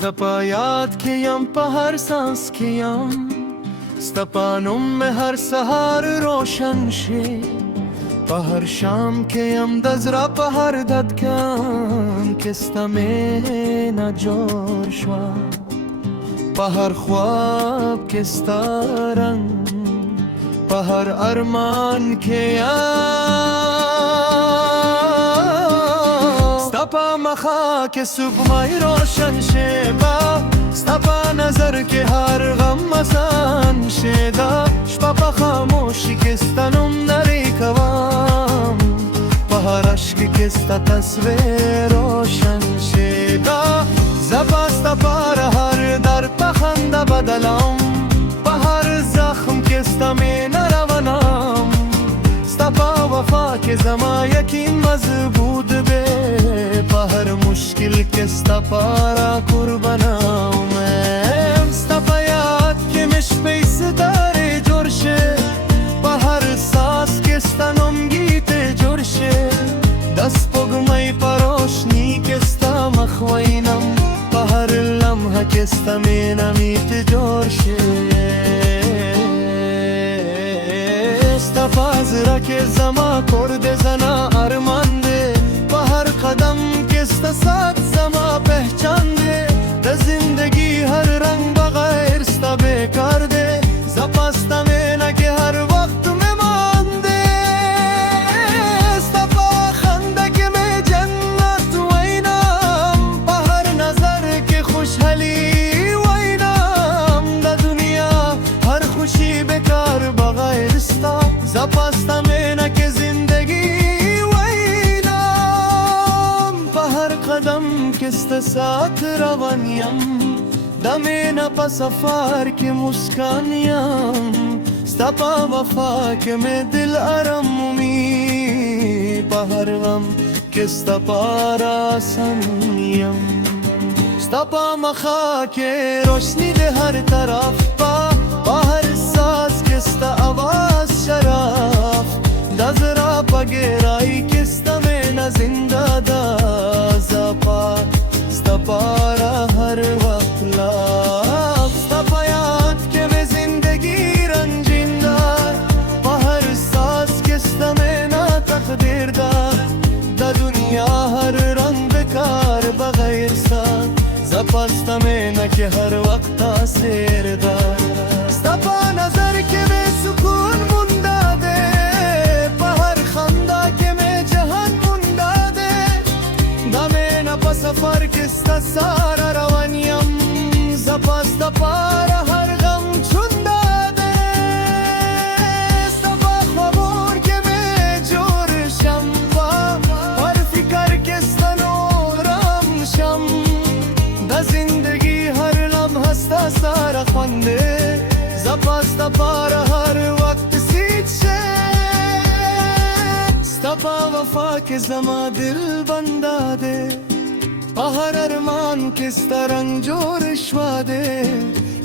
زپا یاد کیم پا هر سانس کیم ستپانم میں ہر سہار روشن شی پا ہر شام کیم دزرا پا ہر ددکن کستا میں نا جور شوا پا ہر خواب کستا رنگ پا ہر ارمان ستپا مخا کے صبح مائی روشن شیبا ستپا نظر کے ہر غم آسان شیدا شپا پا خاموشی کستنم نری کوام پا ہر عشق کستا تصویر روشن شیدا زبا ستپا ہر در پا خنده بدلام پا ہر زخم کستا میں نروانام ستپا وفا کے زما یقین مضبوط بے پا ہر مشکل کستا پارا قرباناو میں ستپا یاد کے مش پیس دارے جورشے پا ہر ساس کستا نمگیتے جورشے دس پگمائی پا روشنی کستا مخوینم پا ہر لمحہ کستا میں نمیت جورشے ستپا زرا کے زما کرد زنا ارمان دے پا ہر قدم کستا ساتھ زما پہچان دے دا زندگی ہر رنگ بغیر ستا بیکار دے زپا ستا میں نا کہ ہر وقت میں مان دے ستپا خندہ کے میں جنت وینام پا ہر نظر کے خوشحالی وینام دا دنیا ہر خوشی بیکار بغیر ستا زپا ستا میں نا کہ زندگی قدم کستا ساتھ روانیم دمینا پا سفار کے مسکانیم ستپا وفا کے میں دل ارمومی پا ہر غم کستا پارا سنیم ستپا مخا کے روشنی دے ہر طرف پا ہر ساس کستا آواز شراف دزرا پا گیرائی کستا میں نا زندہ دا ستپارا ہر وقت لاف ستپا یاد کے میں زندگی رنجین دار پا ہر ساس کستا میں نا تقدیر دار دا دنیا ہر رنگ بکار بغیر سا زپا ستا میں نا کہ ہر وقت آسیر دار ستپا نظر کے میں سکون مندہ دے پا ہر خندہ کے میں جہان مندہ دے دا میں نا پا سفر کستا سارا روانیم زپا ستپارا ہر غم چھندہ دے ستپا خبور کے میں جور شم پا ہر فکر کستا نورم شم دا زندگی ہر لمحہ ستا سارا خوندے زپا ستپارا ہر وقت سیت شے ستپا وفا کے زما دل بندہ دے پا ہر ارمان کستا رنگ جور شوا دے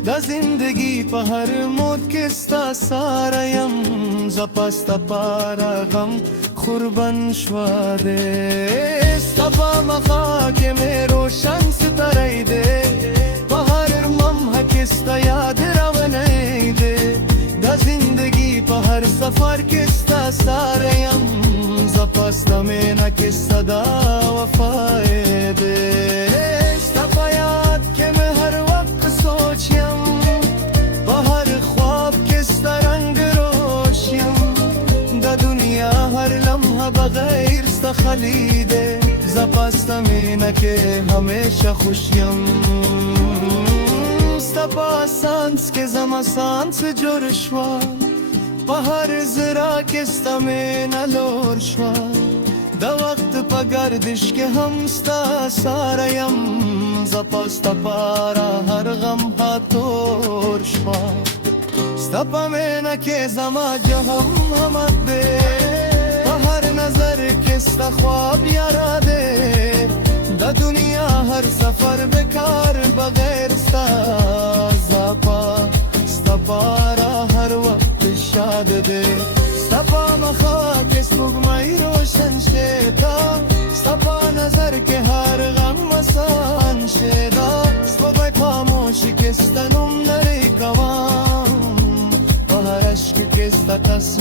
دا زندگی پا ہر موت کستا سارا یم زپا ستپارا غم قربان شوا دے ستپا مخا کے میں روشن سترائی دے پا ہر لمحہ کستا یاد روانائی دے دا زندگی پا ہر سفر کستا سارا یم زپا ستا میں نا کستا دا وفائے دے ستپا یاد کے میں ہر وقت سوچیم پا ہر خواب کستا رنگ روشیم دا دنیا ہر لمحہ بغیر ستا خلی دے زپا ستا میں نا کہ ہمیشہ خوشیم ستپا سانس کے زما سانس جور شوا پا ہر زرا کستا میں نا لور شوا دا وقت پا گردش کے ہم ستا سارا یم زپا ستپارا ہر غم ہاتور شوا ستپا میں نا کہ زما جہم ہمت دے پا ہر نظر کستا خواب یارا دے دا دنیا ہر سفر بیکار بغیر ستا زپا ستپارا ہر وقت شاد دے ستپا مخا کے سپگمائی روشن شیدا ستپا نظر کے ہر غم آسان شیدا دست